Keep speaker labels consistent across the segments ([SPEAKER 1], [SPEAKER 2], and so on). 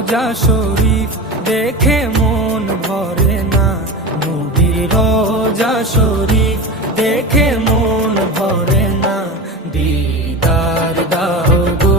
[SPEAKER 1] রোজা শরীফ দেখে মন ভরে না। নবীর রোজা শরীফ দেখে মন ভরে না। দিদার দাহ গো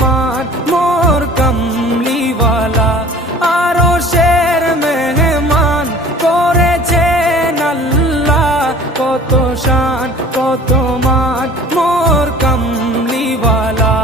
[SPEAKER 1] মান মোর কমলিওয়ালা। আরও শের মেহমান করেছেন আল্লাহ। কত শান, কত মান, মোর কমলিওয়ালা।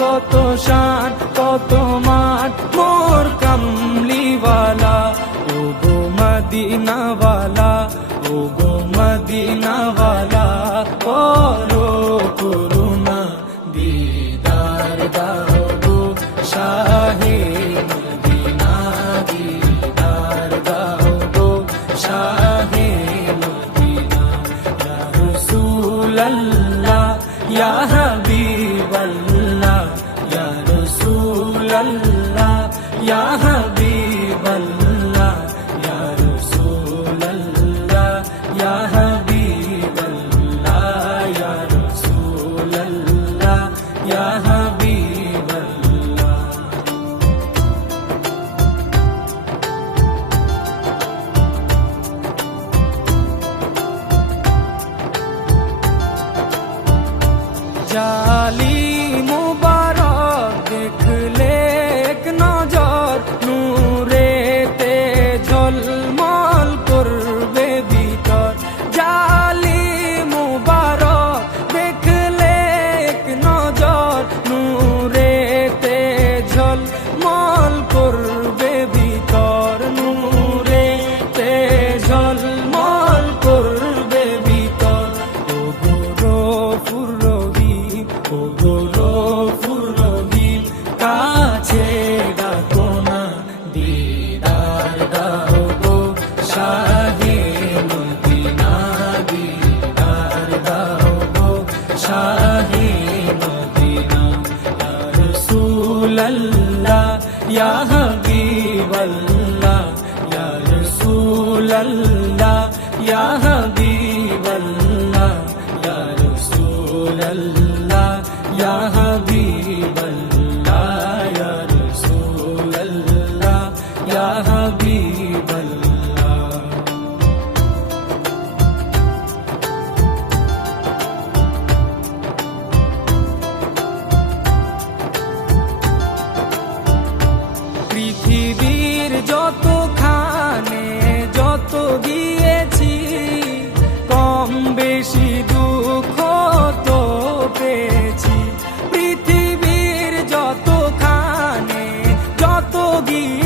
[SPEAKER 1] কত শান, কত মান, মোর কমলিওয়ালা। ও গো মদিনাওয়ালা রাসূলাল্লাহ ইয়া ঝলমল করবে यः केवल्म यूल とぎ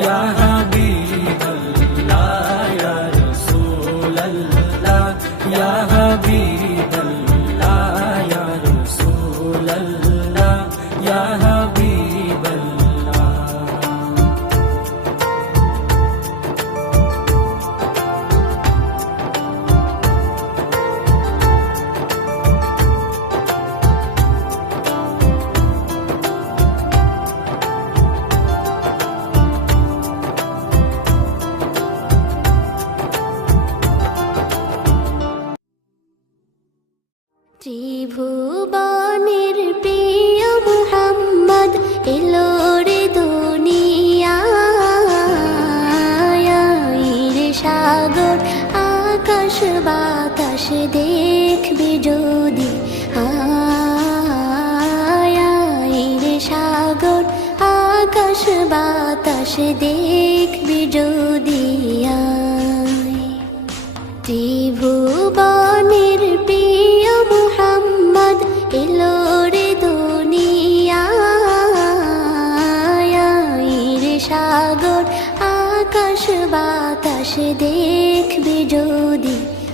[SPEAKER 2] Yeah. বাতাসে দেখবে যদি রে সাগর, আকাশ বাতাসে দেখবে যদি ত্রিভুবনের প্রিয় মোহাম্মদ এলো রে রে সাগর, আকাশ বাতাসে দেখবে যদি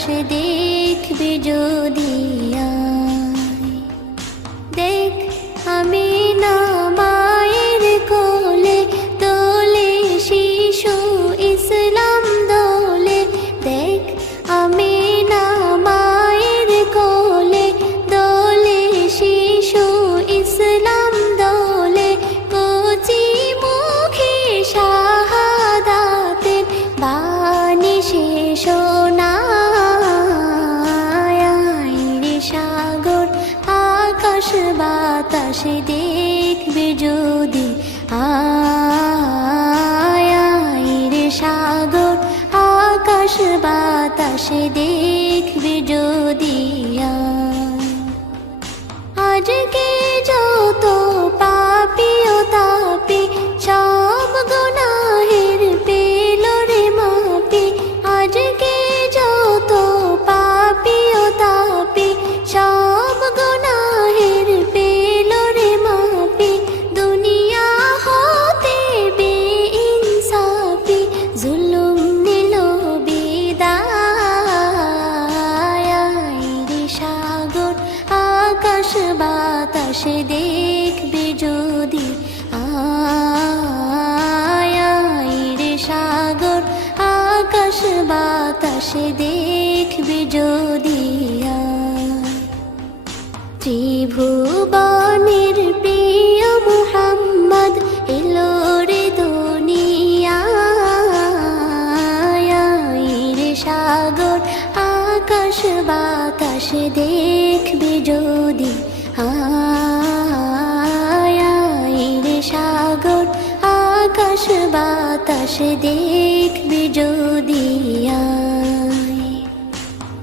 [SPEAKER 2] পাশে দেখবে যদি দেখবে যদি আজকে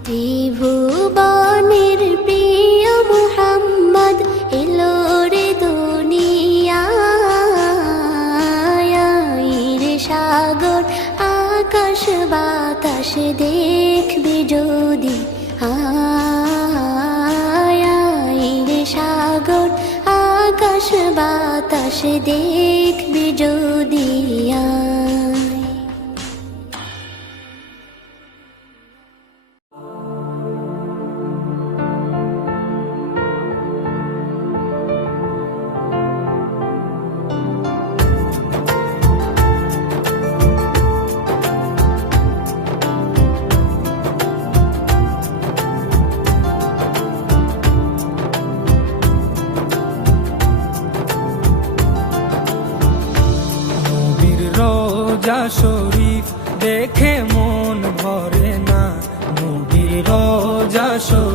[SPEAKER 2] ত্রিভুবনের প্রিয় মোহাম্মদ এলো সাগর আকাশ বাতাস দেখবে যদি। আয় সাগর আকাশ বাতাস
[SPEAKER 1] দেখ শরীফ দেখে মন ভরে না। নবীর রোজা শরীফ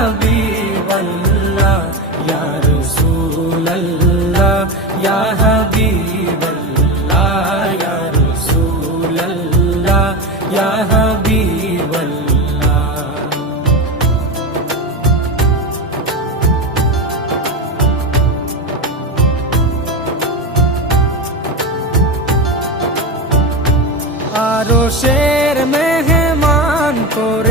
[SPEAKER 1] আরশের মেহমান করে